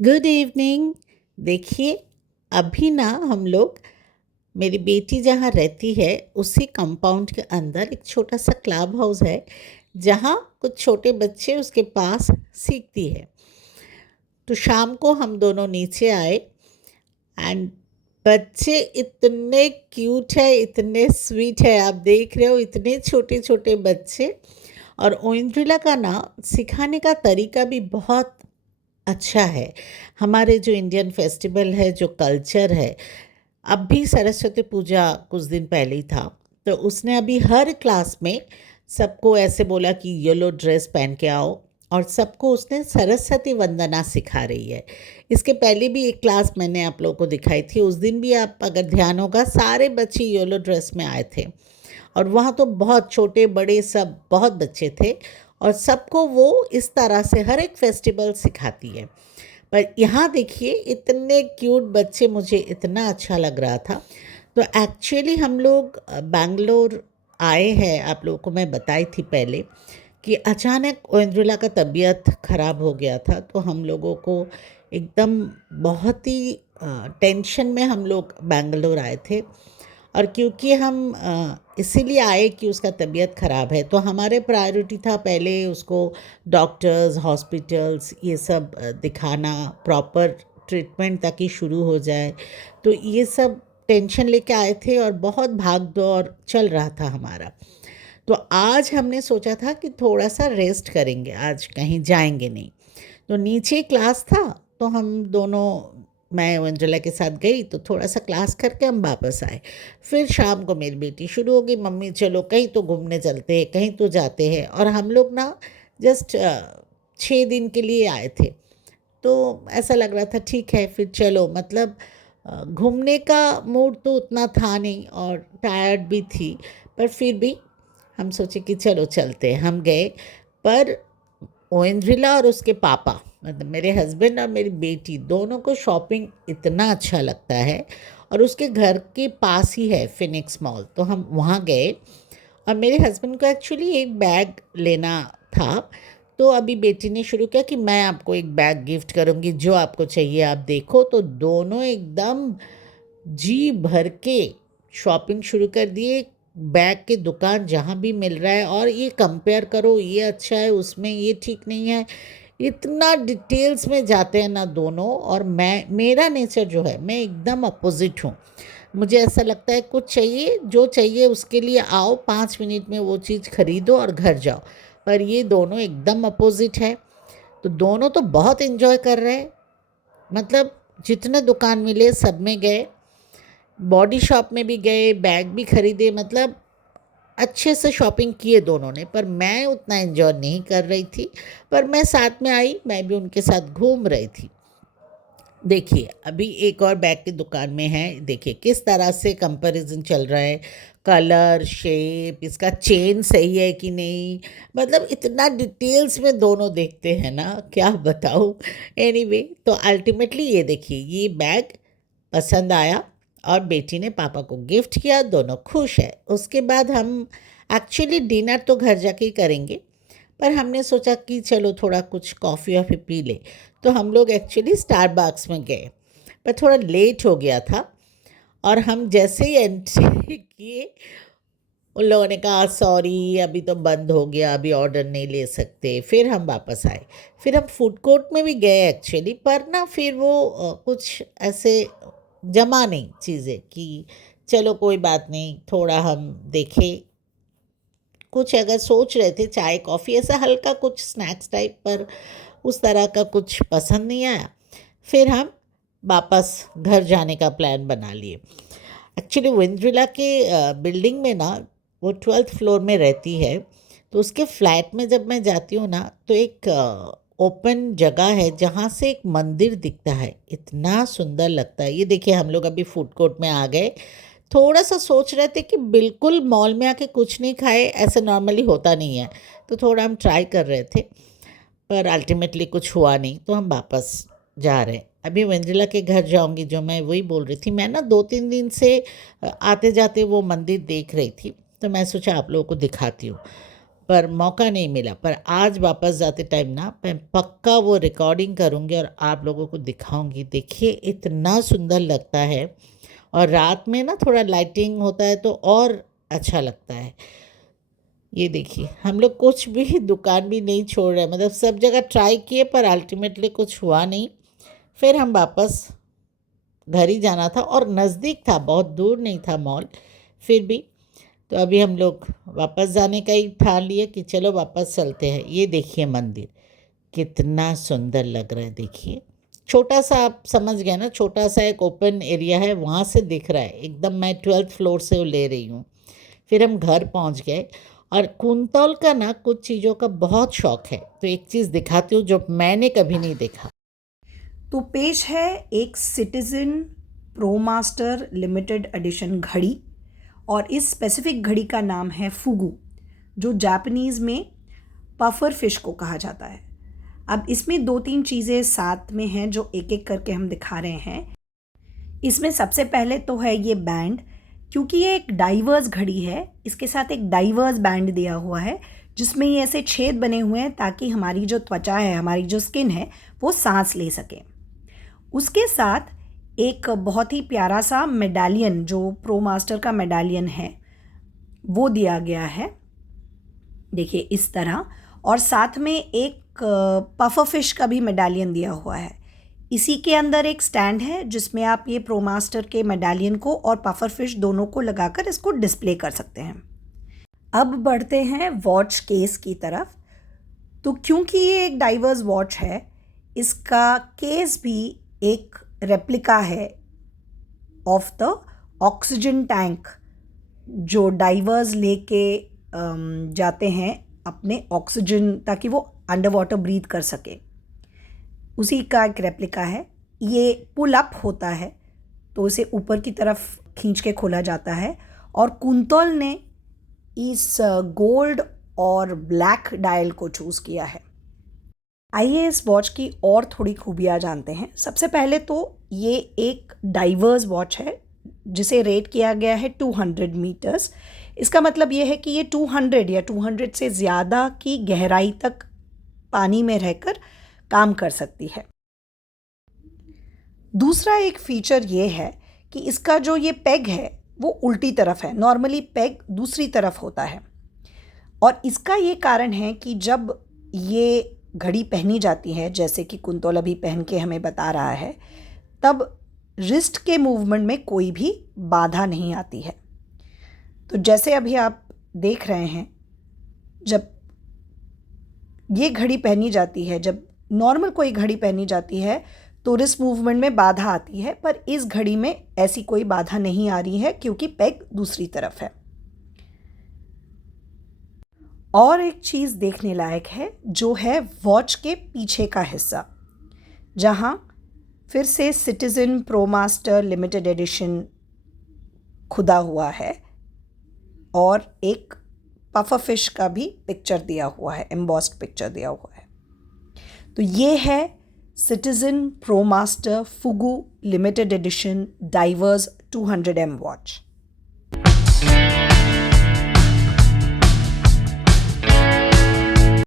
Good evening. देखिए, अभी ना हम लोग मेरी बेटी जहाँ रहती है उसी कंपाउंड के अंदर एक छोटा सा क्लब हाउस है जहाँ कुछ छोटे बच्चे उसके पास सीखती है। तो शाम को हम दोनों नीचे आए एंड बच्चे इतने क्यूट है, इतने स्वीट है। आप देख रहे हो इतने छोटे छोटे बच्चे। और ओइंद्रिला का ना सिखाने का तरीका भी बहुत अच्छा है। हमारे जो इंडियन फेस्टिवल है, जो कल्चर है, अब भी सरस्वती पूजा कुछ दिन पहले ही था, तो उसने अभी हर क्लास में सबको ऐसे बोला कि येलो ड्रेस पहन के आओ, और सबको उसने सरस्वती वंदना सिखा रही है। इसके पहले भी एक क्लास मैंने आप लोगों को दिखाई थी, उस दिन भी आप अगर ध्यान होगा सारे बच्चे येलो ड्रेस में आए थे। और वहाँ तो बहुत छोटे बड़े सब बहुत बच्चे थे, और सबको वो इस तरह से हर एक फेस्टिवल सिखाती है। पर यहाँ देखिए इतने क्यूट बच्चे, मुझे इतना अच्छा लग रहा था। तो एक्चुअली हम लोग बैंगलोर आए हैं, आप लोगों को मैं बताई थी पहले कि अचानक ओइंद्रिला का तबीयत ख़राब हो गया था, तो हम लोगों को एकदम बहुत ही टेंशन में हम लोग बैंगलोर आए थे। और क्योंकि हम इसीलिए आए कि उसका तबीयत ख़राब है, तो हमारे प्रायोरिटी था पहले उसको डॉक्टर्स, हॉस्पिटल्स ये सब दिखाना, प्रॉपर ट्रीटमेंट ताकि शुरू हो जाए। तो ये सब टेंशन लेके आए थे और बहुत भाग दौड़ चल रहा था हमारा। तो आज हमने सोचा था कि थोड़ा सा रेस्ट करेंगे, आज कहीं जाएंगे नहीं। तो नीचे क्लास था, तो हम दोनों, मैं अंजला के साथ गई, तो थोड़ा सा क्लास करके हम वापस आए। फिर शाम को मेरी बेटी शुरू हो गई, मम्मी चलो कहीं तो घूमने चलते हैं, कहीं तो जाते हैं। और हम लोग ना जस्ट 6 दिन के लिए आए थे, तो ऐसा लग रहा था ठीक है फिर चलो, मतलब घूमने का मूड तो उतना था नहीं और टायर्ड भी थी। पर फिर भी हम सोचे कि चलो चलते हैं, हम गए। पर ओएंद्रिला और उसके पापा, मतलब मेरे हस्बैंड और मेरी बेटी, दोनों को शॉपिंग इतना अच्छा लगता है। और उसके घर के पास ही है फिनिक्स मॉल, तो हम वहाँ गए। और मेरे हस्बैंड को एक्चुअली एक बैग लेना था, तो अभी बेटी ने शुरू किया कि मैं आपको एक बैग गिफ्ट करूँगी, जो आपको चाहिए आप देखो। तो दोनों एकदम जी भर के शॉपिंग शुरू कर दिए, बैग के दुकान जहाँ भी मिल रहा है, और ये कंपेयर करो, ये अच्छा है, उसमें ये ठीक नहीं है, इतना डिटेल्स में जाते हैं ना दोनों। और मैं, मेरा नेचर जो है, मैं एकदम अपोजिट हूँ। मुझे ऐसा लगता है कुछ चाहिए, जो चाहिए उसके लिए आओ, 5 मिनट में वो चीज़ खरीदो और घर जाओ। पर ये दोनों एकदम अपोजिट है। तो दोनों तो बहुत इन्जॉय कर रहे हैं, मतलब जितने दुकान मिले सब में गए, बॉडी शॉप में भी गए, बैग भी खरीदे, मतलब अच्छे से शॉपिंग किए दोनों ने। पर मैं उतना एंजॉय नहीं कर रही थी, पर मैं साथ में आई, मैं भी उनके साथ घूम रही थी। देखिए अभी एक और बैग की दुकान में है, देखिए किस तरह से कंपैरिजन चल रहा है, कलर, शेप, इसका चेन सही है कि नहीं, मतलब इतना डिटेल्स में दोनों देखते हैं ना, क्या बताऊँ। एनीवे, तो अल्टीमेटली ये देखिए ये बैग पसंद आया और बेटी ने पापा को गिफ्ट किया, दोनों खुश है। उसके बाद हम एक्चुअली डिनर तो घर जाके ही करेंगे, पर हमने सोचा कि चलो थोड़ा कुछ कॉफ़ी वॉफ़ी पी ले। तो हम लोग एक्चुअली स्टारबक्स में गए, पर थोड़ा लेट हो गया था। और हम जैसे ही एंट्री किए, उन लोगों ने कहा सॉरी अभी तो बंद हो गया, अभी ऑर्डर नहीं ले सकते। फिर हम वापस आए। फिर हम फूड कोर्ट में भी गए एक्चुअली, पर ना फिर वो कुछ ऐसे जमा नहीं चीज़ें कि चलो कोई बात नहीं, थोड़ा हम देखें। कुछ अगर सोच रहे थे चाय कॉफ़ी ऐसा हल्का कुछ स्नैक्स टाइप, पर उस तरह का कुछ पसंद नहीं आया। फिर हम वापस घर जाने का प्लान बना लिए। एक्चुअली विंड्रिला के बिल्डिंग में ना, वो 12th फ्लोर में रहती है, तो उसके फ्लैट में जब मैं जाती हूँ ना, तो एक ओपन जगह है जहाँ से एक मंदिर दिखता है, इतना सुंदर लगता है। ये देखिए हम लोग अभी फूड कोर्ट में आ गए। थोड़ा सा सोच रहे थे कि बिल्कुल मॉल में आके कुछ नहीं खाए, ऐसा नॉर्मली होता नहीं है, तो थोड़ा हम ट्राई कर रहे थे, पर अल्टीमेटली कुछ हुआ नहीं, तो हम वापस जा रहे हैं। अभी वेंद्रिला के घर जाऊंगी, जो मैं वही बोल रही थी, मैं ना 2-3 दिन से आते जाते वो मंदिर देख रही थी, तो मैं सोचा आप लोगों को दिखाती हूँ। पर मौका नहीं मिला। पर आज वापस जाते टाइम ना मैं पक्का वो रिकॉर्डिंग करूँगी और आप लोगों को दिखाऊँगी। देखिए इतना सुंदर लगता है, और रात में ना थोड़ा लाइटिंग होता है तो और अच्छा लगता है। ये देखिए हम लोग कुछ भी दुकान भी नहीं छोड़ रहे, मतलब सब जगह ट्राई किए पर अल्टीमेटली कुछ हुआ नहीं। फिर हम वापस घर ही जाना था और नज़दीक था, बहुत दूर नहीं था मॉल, फिर भी। तो अभी हम लोग वापस जाने का ही ठान लिए कि चलो वापस चलते हैं। ये देखिए मंदिर कितना सुंदर लग रहा है। देखिए छोटा सा, आप समझ गए ना, छोटा सा एक ओपन एरिया है, वहाँ से दिख रहा है एकदम। मैं 12th फ्लोर से वो ले रही हूँ। फिर हम घर पहुँच गए, और कुंतौल का ना कुछ चीज़ों का बहुत शौक है, तो एक चीज़ दिखाती हूँ जो मैंने कभी नहीं देखा। तो पेश है एक citizen pro master limited edition घड़ी, और इस स्पेसिफिक घड़ी का नाम है फुगू, जो जापानीज़ में पफर फिश को कहा जाता है। अब इसमें दो तीन चीज़ें साथ में हैं जो एक एक करके हम दिखा रहे हैं। इसमें सबसे पहले तो है ये बैंड, क्योंकि ये एक डाइवर्स घड़ी है, इसके साथ एक डाइवर्स बैंड दिया हुआ है जिसमें ये ऐसे छेद बने हुए हैं ताकि हमारी जो त्वचा है, हमारी जो स्किन है, वो सांस ले सके। उसके साथ एक बहुत ही प्यारा सा मेडालियन, जो प्रो मास्टर का मेडालियन है, वो दिया गया है, देखिए इस तरह। और साथ में एक पफर फिश का भी मेडालियन दिया हुआ है। इसी के अंदर एक स्टैंड है जिसमें आप ये प्रो मास्टर के मेडालियन को और पफर फिश दोनों को लगाकर इसको डिस्प्ले कर सकते हैं। अब बढ़ते हैं वॉच केस की तरफ। तो क्योंकि ये एक डाइवर्स वॉच है, इसका केस भी एक रेप्लिका है ऑफ द ऑक्सीजन टैंक, जो डाइवर्स लेके जाते हैं अपने ऑक्सीजन, ताकि वो अंडर वाटर ब्रीथ कर सके। उसी का एक रेप्लिका है। ये पुल अप होता है, तो इसे ऊपर की तरफ खींच के खोला जाता है, और कुंतौल ने इस गोल्ड और ब्लैक डायल को चूज़ किया है। आइए इस वॉच की और थोड़ी खूबियाँ जानते हैं। सबसे पहले तो ये एक डाइवर्स वॉच है जिसे रेट किया गया है 200 मीटर्स। इसका मतलब ये है कि ये 200 या 200 से ज़्यादा की गहराई तक पानी में रहकर काम कर सकती है। दूसरा एक फीचर ये है कि इसका जो ये पेग है वो उल्टी तरफ है। नॉर्मली पेग दूसरी तरफ होता है, और इसका ये कारण है कि जब ये घड़ी पहनी जाती है, जैसे कि कुंतौल अभी पहन के हमें बता रहा है, तब रिस्ट के मूवमेंट में कोई भी बाधा नहीं आती है। तो जैसे अभी आप देख रहे हैं, जब ये घड़ी पहनी जाती है, जब नॉर्मल कोई घड़ी पहनी जाती है तो रिस्ट मूवमेंट में बाधा आती है, पर इस घड़ी में ऐसी कोई बाधा नहीं आ रही है क्योंकि पेग दूसरी तरफ है। और एक चीज़ देखने लायक है, जो है वॉच के पीछे का हिस्सा, जहाँ फिर से citizen pro master limited edition खुदा हुआ है, और एक पफर फिश का भी पिक्चर दिया हुआ है, एम्बॉस्ड पिक्चर दिया हुआ है। तो ये है Citizen pro master Fugu limited edition divers 200M watch.